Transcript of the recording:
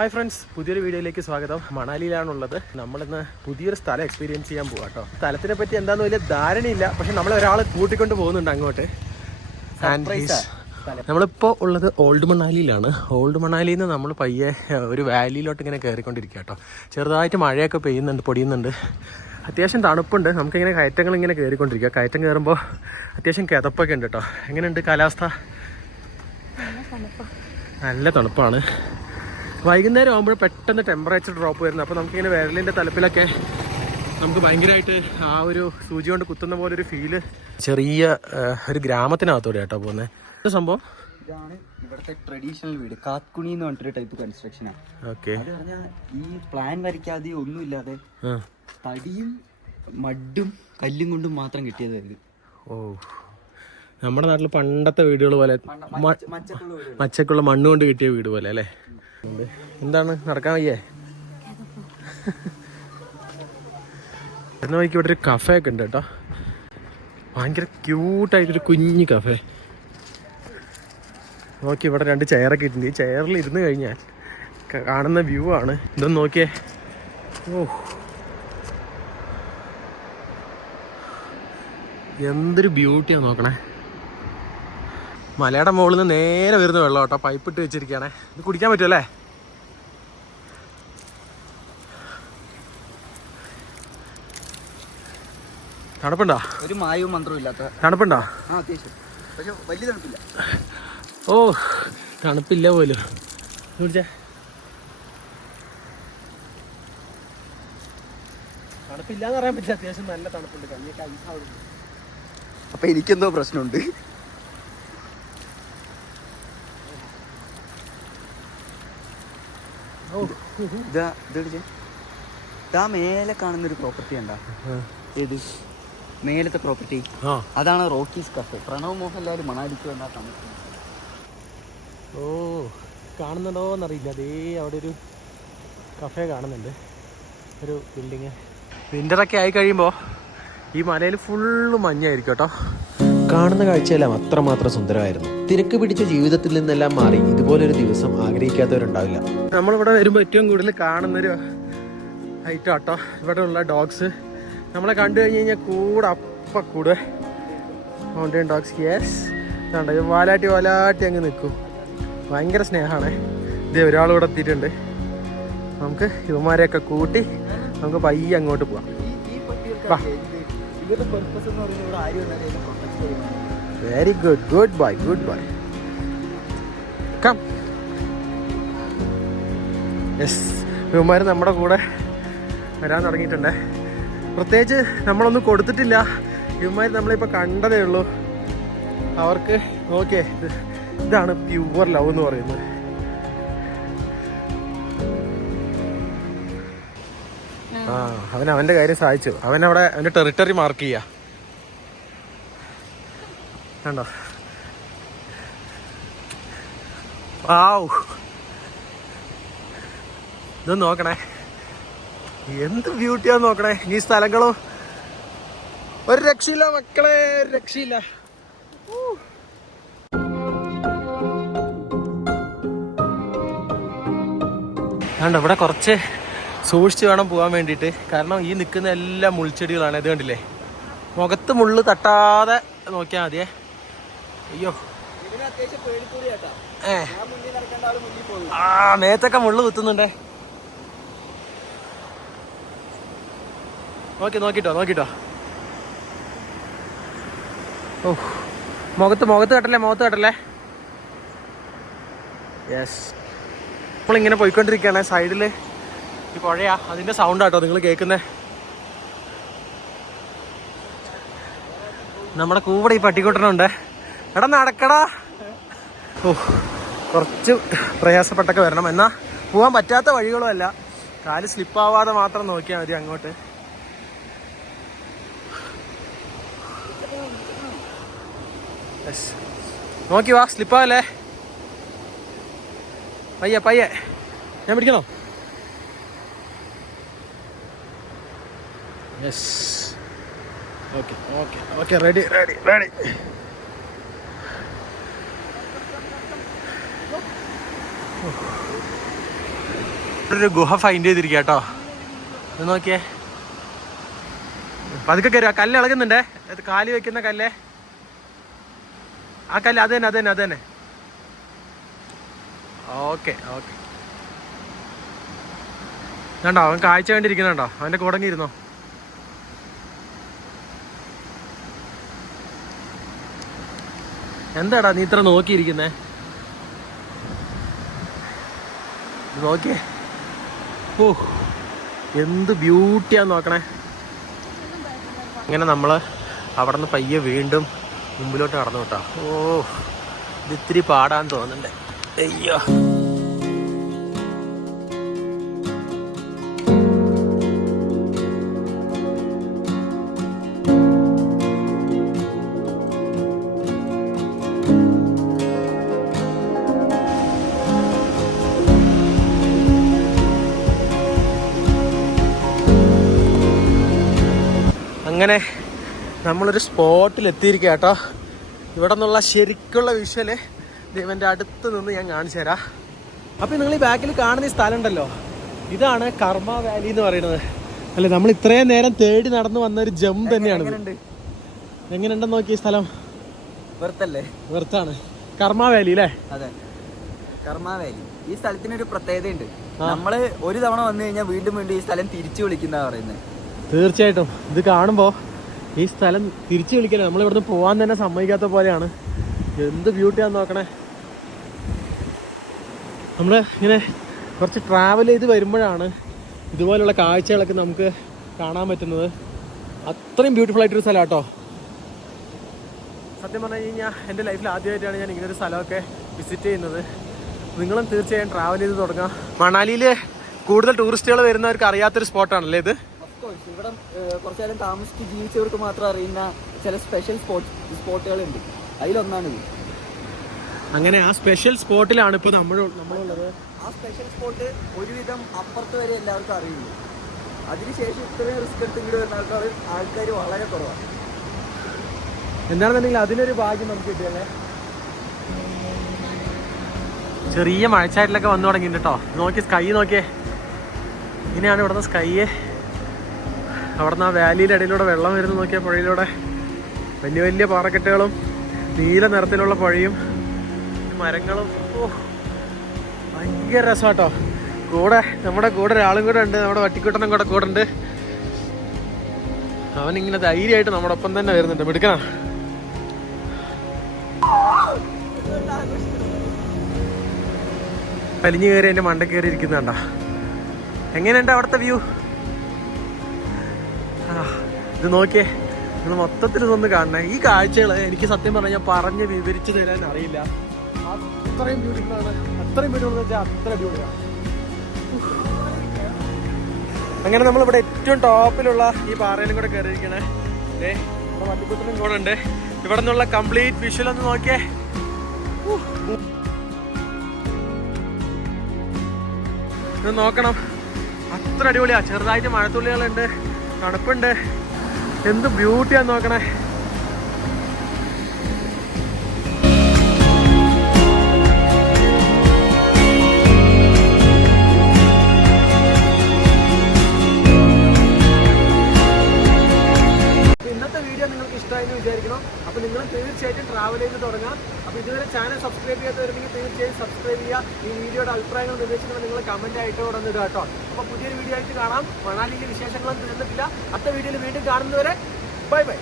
Hi friends, പുതിയൊരു വീഡിയോയിലേക്ക് സ്വാഗതം. മണാലിയിലാണുള്ളത്. നമ്മളിന്ന് പുതിയൊരു സ്ഥലം എക്സ്പീരിയൻസ് ചെയ്യാൻ പോകാം കേട്ടോ. സ്ഥലത്തിനെ പറ്റി എന്താണെന്ന് വലിയ ധാരണയില്ല, പക്ഷെ നമ്മളെ ഒരാൾ കൂട്ടിക്കൊണ്ട് പോകുന്നുണ്ട് അങ്ങോട്ട്. നമ്മളിപ്പോൾ ഉള്ളത് ഓൾഡ് മണാലിയിലാണ്. ഓൾഡ് മണാലിയിൽ നിന്ന് നമ്മൾ പയ്യെ ഒരു വാലിയിലോട്ട് ഇങ്ങനെ കയറിക്കൊണ്ടിരിക്കുക കേട്ടോ. ചെറുതായിട്ട് മഴയൊക്കെ പെയ്യുന്നുണ്ട്, പൊടിയുന്നുണ്ട്. അത്യാവശ്യം തണുപ്പുണ്ട്. നമുക്കിങ്ങനെ കയറ്റങ്ങൾ ഇങ്ങനെ കയറിക്കൊണ്ടിരിക്കുക. കയറ്റം കയറുമ്പോൾ അത്യാവശ്യം കിതപ്പൊക്കെ ഉണ്ട് കേട്ടോ. എങ്ങനെയുണ്ട് കാലാവസ്ഥ? നല്ല തണുപ്പാണ്. വൈകുന്നേരം ആകുമ്പോൾ പെട്ടെന്ന് ടെമ്പറേച്ചർ ഡ്രോപ്പ് വരുന്നത്. അപ്പോൾ നമുക്കിങ്ങനെ വിരലിൻ്റെ തലപ്പിലൊക്കെ നമുക്ക് ഭയങ്കരമായിട്ട് ആ ഒരു സൂചി കൊണ്ട് കുത്തുന്ന പോലെ ഒരു ഫീല്. ചെറിയ ഒരു ഗ്രാമത്തിനകത്തോടെ കേട്ടോ പോകുന്നത്. ഇത് സംഭവം ഇതാണ് ഇവിടുത്തെ ട്രഡീഷണൽ വീട്. കാത്കുണി എന്ന് പറഞ്ഞിട്ടൊരു ടൈപ്പ് കൺസ്ട്രക്ഷനാണ്. ഓക്കെ. അത് പറഞ്ഞാൽ ഈ പ്ലാൻ വരയ്ക്കാതെ ഒന്നുമില്ലാതെ തടിയും മഡും കല്ലും കൊണ്ടും മാത്രം കിട്ടിയതായിരുന്നു. ഓ, നമ്മുടെ നാട്ടിൽ പണ്ടത്തെ വീടുകൾ പോലെ മച്ചക്കുള്ള മണ്ണ് കൊണ്ട് കിട്ടിയ വീട് പോലെ അല്ലേ? എന്താണ് നടക്കാൻ വയ്യേ? നോക്കി ഇവിടെ ഒരു കഫേ ഒക്കെ ഉണ്ട് കേട്ടോ. ഭയങ്കര ക്യൂട്ടായിട്ടൊരു കുഞ്ഞു കഫേ. നോക്കി ഇവിടെ 2 ചെയറൊക്കെ ഇട്ടുണ്ട്. ഈ ചെയറിൽ ഇരുന്ന് കഴിഞ്ഞാൽ കാണുന്ന വ്യൂ ആണ്. ഇതൊന്ന് നോക്കിയേ. ഓ, എന്തൊരു ബ്യൂട്ടിയാണ് നോക്കണേ. മലയുടെ മുകളിൽ നിന്ന് നേരെ വരുന്ന വെള്ളം കേട്ടോ. പൈപ്പ് ഇട്ട് വെച്ചിരിക്കുകയാണേ. ഇത് കുടിക്കാൻ പറ്റുമല്ലേ? തണുപ്പുണ്ടോ? ഒരു മായവും മന്ത്രവും ഇല്ലാത്ത തണുപ്പുണ്ടോ? അത്യാവശ്യം, പക്ഷെ വലിയ തണുപ്പില്ല. ഓ, തണുപ്പില്ല പോലും. കുടിച്ചേ. തണുപ്പില്ലാന്ന് പറയാൻ പറ്റില്ല. അത്യാവശ്യം നല്ല തണുപ്പുണ്ട്. കഞ്ഞിയൊക്കെ ഐസാവുന്നു. അപ്പൊ എനിക്കെന്തോ പ്രശ്നമുണ്ട്. ഇതാ മേലെ കാണുന്നൊരു പ്രോപ്പർട്ടി ഉണ്ടോ? ഏത് മേലത്തെ പ്രോപ്പർട്ടി? അതാണ് റോക്കീസ് കഫേ. പ്രണവ് മോഹൻലാൽ മണാലിക്ക് വന്നാ താമസിക്കുന്നത്. ഓ, കാണുന്നുണ്ടോന്നറിയില്ല. അതേ അവിടെ ഒരു കഫേ കാണുന്നുണ്ട്, ഒരു ബിൽഡിങ്. വിൻ്ററൊക്കെ ആയി കഴിയുമ്പോൾ ഈ മലയിൽ ഫുള്ള് മഞ്ഞായിരിക്കും കേട്ടോ. കാണുന്ന കാഴ്ചയെല്ലാം അത്രമാത്രം സുന്ദരമായിരുന്നു. തിരക്ക് പിടിച്ച ജീവിതത്തിൽ നിന്നെല്ലാം മാറി ഇതുപോലൊരു ദിവസം ആഗ്രഹിക്കാത്തവരുണ്ടാവില്ല. നമ്മളിവിടെ വരുമ്പോൾ ഏറ്റവും കൂടുതൽ കാണുന്നൊരു ഐറ്റം കേട്ടോ ഇവിടെ ഉള്ള ഡോഗ്സ്. നമ്മളെ കണ്ടു കഴിഞ്ഞ് കഴിഞ്ഞാൽ കൂടെ മൗണ്ടൻ ഡോഗ്സ്. യെസ്, ഇതുണ്ട്. വാലാട്ടി അങ്ങ് നിൽക്കും. ഭയങ്കര സ്നേഹമാണ്. ഇത് ഒരാളിവിടെ എത്തിയിട്ടുണ്ട്. നമുക്ക് ഇവന്മാരെയൊക്കെ കൂട്ടി നമുക്ക് പയ്യെ അങ്ങോട്ട് പോവാം. Very good, good bye. Come. Yes, ഇവന്മാർ നമ്മുടെ കൂടെ വരാൻ തുടങ്ങിയിട്ടുണ്ട്. പ്രത്യേകിച്ച് നമ്മളൊന്നും കൊടുത്തിട്ടില്ല. ഇവന്മാർ നമ്മളിപ്പോൾ കണ്ടതേ ഉള്ളൂ. അവർക്ക് ഓക്കെ, ഇതാണ് പ്യുവർ ലവ് എന്ന് പറയുന്നത്. അവൻ്റെ കാര്യം സാധിച്ചു. അവനവിടെ അവൻ്റെ ടെറിട്ടറി മാർക്ക് ചെയ്യുക. കണ്ടോ? ആവൂ, ഇതൊന്ന് നോക്കണേ. എന്ത് ബ്യൂട്ടിയാന്ന് നോക്കണേ. ഈ സ്ഥലങ്ങളും ഒരു രക്ഷയില്ല മക്കളെ, ഒരു രക്ഷയില്ല. കണ്ടോ, ഇവിടെ കുറച്ച് സൂക്ഷിച്ച് വേണം പോകാൻ വേണ്ടിയിട്ട്. കാരണം ഈ നിൽക്കുന്ന എല്ലാം മുൾച്ചെടികളാണ്. ഇത് കണ്ടില്ലേ? മുഖത്ത് മുള്ളു തട്ടാതെ നോക്കിയാൽ മതിയേ. അയ്യോ, നേരത്തൊക്കെ മുള്ളു കുത്തുന്നുണ്ടേ. നോക്കിട്ടോ. ഓ, മുഖത്ത് തട്ടല്ലേ. യെസ്, നമ്മളിങ്ങനെ പോയിക്കൊണ്ടിരിക്കുകയാണ്. സൈഡിൽ ഈ പുഴയാ, അതിൻ്റെ സൗണ്ടാട്ടോ നിങ്ങൾ കേൾക്കുന്നത്. നമ്മുടെ കൂടെ ഈ പട്ടിക്കുട്ടനുണ്ട്. എടാ നടക്കടാ. ഓ, കുറച്ച് പ്രയാസപ്പെട്ടൊക്കെ വരണം. എന്നാൽ പോകാൻ പറ്റാത്ത വഴികളുമല്ല. കാല് സ്ലിപ്പാവാതെ മാത്രം നോക്കിയാൽ മതി അങ്ങോട്ട്. നോക്കി വാ, സ്ലിപ്പാവല്ലേ. പയ്യെ. ഞാൻ പിടിക്കണോ? Yes, okay, ready. ഒരു ഗുഹ ഫൈൻഡ് ചെയ്തിരിക്കുക കേട്ടോ. ഇത് നോക്കിയേ, പതുക്കെ കയറുക. കല്ല് ഇളകുന്നുണ്ടേ, കാലി വെക്കുന്ന കല്ലേ, ആ കല്ല് അത് തന്നെ. ഓക്കെ കണ്ടോ, അവൻ കാഴ്ച വേണ്ടിയിരിക്കുന്നുണ്ടോ? അവൻ്റെ കൂടങ്ങിയിരുന്നോ? എന്താടാ നീ ഇത്ര നോക്കിയിരിക്കുന്നേ? നോക്കിയേ, ഓ എന്ത് ബ്യൂട്ടിയാന്ന് നോക്കണേ. ഇങ്ങനെ നമ്മൾ അവിടെ നിന്ന് പയ്യെ വീണ്ടും മുമ്പിലോട്ട് കടന്നു കേട്ടോ. ഓ ഇത് ഇത്തിരി പാടാൻ തോന്നുന്നുണ്ട്. അയ്യോ, അങ്ങനെ നമ്മളൊരു സ്പോട്ടിൽ എത്തിയിരിക്കുക കേട്ടോ. ഇവിടെ നിന്നുള്ള ശരിക്കുള്ള വിഷ്വല് ദൈവൻ്റെ അടുത്ത് നിന്ന് ഞാൻ കാണിച്ചു തരാം. അപ്പോൾ നിങ്ങൾ ഈ ബാക്കിൽ കാണുന്ന ഈ സ്ഥലം ഉണ്ടല്ലോ, ഇതാണ് കർമ്മ വാലി എന്ന് പറയുന്നത്. അല്ലെ, നമ്മൾ ഇത്രയും നേരം തേടി നടന്നു വന്ന ഒരു ജം തന്നെയാണ്. എങ്ങനെയുണ്ടെന്ന് നോക്കി. ഈ സ്ഥലം വെറുത്താണ്. കർമ്മ വാലി അല്ലേ? അതെ, കർമ്മ വാലി. ഈ സ്ഥലത്തിനൊരു പ്രത്യേകതയുണ്ട്. നമ്മള് ഒരു തവണ വന്നു കഴിഞ്ഞാൽ വീണ്ടും വീണ്ടും ഈ സ്ഥലം തിരിച്ചു വിളിക്കുന്ന പറയുന്നത്. തീർച്ചയായിട്ടും ഇത് കാണുമ്പോൾ ഈ സ്ഥലം തിരിച്ചു വിളിക്കണേ. നമ്മളിവിടുന്ന് പോകാൻ തന്നെ സമ്മതിക്കാത്ത പോലെയാണ്. എന്ത് ബ്യൂട്ടിയാന്ന് നോക്കണേ. നമ്മൾ ഇങ്ങനെ കുറച്ച് ട്രാവൽ ചെയ്ത് വരുമ്പോഴാണ് ഇതുപോലുള്ള കാഴ്ചകളൊക്കെ നമുക്ക് കാണാൻ പറ്റുന്നത്. അത്രയും ബ്യൂട്ടിഫുൾ ആയിട്ടൊരു സ്ഥലം കേട്ടോ. സത്യം പറഞ്ഞു കഴിഞ്ഞാൽ എൻ്റെ ലൈഫിൽ ആദ്യമായിട്ടാണ് ഞാൻ ഇങ്ങനൊരു സ്ഥലമൊക്കെ വിസിറ്റ് ചെയ്യുന്നത്. നിങ്ങളും തീർച്ചയായും ട്രാവൽ ചെയ്ത് തുടങ്ങാം. മണാലിയിൽ കൂടുതൽ ടൂറിസ്റ്റുകൾ വരുന്നവർക്ക് അറിയാത്തൊരു സ്പോട്ടാണല്ലേ ഇത്? ഇവിടെ കുറച്ചു നേരം താമസിച്ച് ജീവിച്ചവർക്ക് മാത്രം അറിയുന്ന ചില സ്പെഷ്യൽ സ്പോട്ടുകളുണ്ട്. അതിലൊന്നാണിത്. അങ്ങനെ ആ സ്പെഷ്യൽ സ്പോട്ടിലാണ് ഇപ്പോൾ നമ്മളുള്ളത്. ആ സ്പെഷ്യൽ സ്പോട്ട് ഒരുവിധം അപ്പുറത്ത് വരെ എല്ലാവർക്കും അറിയുള്ളൂ. അതിനുശേഷം ഇത്രയും റിസ്ക് എടുത്ത് ഇങ്ങോട്ട് വരുന്ന ആൾക്കാർ വളരെ കുറവാണ്. എന്താണെന്നുണ്ടെങ്കിൽ അതിനൊരു ഭാഗ്യം നമുക്ക് കിട്ടിയല്ലേ. ചെറിയ മഴച്ചാറ്റിലൊക്കെ വന്നു തുടങ്ങിയിട്ടുണ്ട് കേട്ടോ. നോക്കി സ്കൈ നോക്കിയേ, ഇങ്ങനെയാണ് ഇവിടുന്ന് സ്കൈ. അവിടെ നിന്ന് ആ വാലിയുടെ ഇടയിലൂടെ വെള്ളം വരുന്നു നോക്കിയാൽ, പുഴയിലൂടെ വലിയ വലിയ പാറക്കെട്ടുകളും നീല നിറത്തിലുള്ള പുഴയും മരങ്ങളും. ഓ ഭയങ്കര രസമാട്ടോ. നമ്മുടെ കൂടെ ഒരാളും കൂടെ ഉണ്ട്, നമ്മുടെ വട്ടിക്കുട്ടനും കൂടെ ഉണ്ട്. അവനിങ്ങനെ ധൈര്യമായിട്ട് നമ്മുടെ ഒപ്പം തന്നെ വരുന്നുണ്ട്. മിടുക്കനാ. വലിഞ്ഞു കയറി എൻ്റെ മണ്ട കയറി ഇരിക്കുന്നുണ്ടോ? എങ്ങനെയുണ്ട് അവിടുത്തെ വ്യൂ? ഇത് നോക്കിയേ, ഇത് മൊത്തത്തിൽ ഇതൊന്ന് കാണണേ. ഈ കാഴ്ചകൾ എനിക്ക് സത്യം പറഞ്ഞാൽ പറഞ്ഞ് വിവരിച്ചു തരാൻ അറിയില്ല. അത്രയും ബ്യൂട്ടിഫുള്ളാണ്. അത്രയും ബ്യൂട്ടിഫുൾ എന്ന് വെച്ചാൽ അത്ര ബ്യൂട്ടിഫുള്ളാണ്. അങ്ങനെ നമ്മളിവിടെ ഏറ്റവും ടോപ്പിലുള്ള ഈ പാറയിലും കൂടെ കയറിയിരിക്കണേ. നമ്മുടെ വട്ടിക്കുട്ടനും കൂടെ ഉണ്ട്. ഇവിടെ നിന്നുള്ള കംപ്ലീറ്റ് വിഷ്വൽ ഒന്ന് നോക്കിയേ. ഇത് നോക്കണം, അത്ര അടിപൊളിയാ. ചെറുതായിട്ട് മഴത്തുള്ളികളുണ്ട്, തണുപ്പുണ്ട്. എന്ത് ബ്യൂട്ടിയാന്ന് നോക്കണേ. ഇന്നത്തെ വീഡിയോ നിങ്ങൾക്ക് ഇഷ്ടമായെന്ന് വിചാരിക്കണം. അപ്പോൾ നിങ്ങൾ തീർച്ചയായിട്ടും ട്രാവൽ ചെയ്ത് തുടങ്ങാം. അപ്പോൾ ഇതുവരെ ചാനൽ സബ്സ്ക്രൈബ് ചെയ്യാത്തവരുണ്ടെങ്കിൽ തീർച്ചയായും സബ്സ്ക്രൈബ് ചെയ്യുക. ഈ വീഡിയോയുടെ അഭിപ്രായങ്ങൾ നിർദ്ദേശിക്കുന്നത് നിങ്ങൾ കമന്റ് ആയിട്ട് ഇവിടെ ഇടുക കേട്ടോ. അപ്പോൾ പുതിയൊരു വീഡിയോ ആയിട്ട് കാണാം. മണാലിയിലെ വിശേഷങ്ങളും തീർന്നിട്ടില്ല. അടുത്ത വീഡിയോയിൽ വീണ്ടും കാണുന്നവരെ ബൈ ബൈ.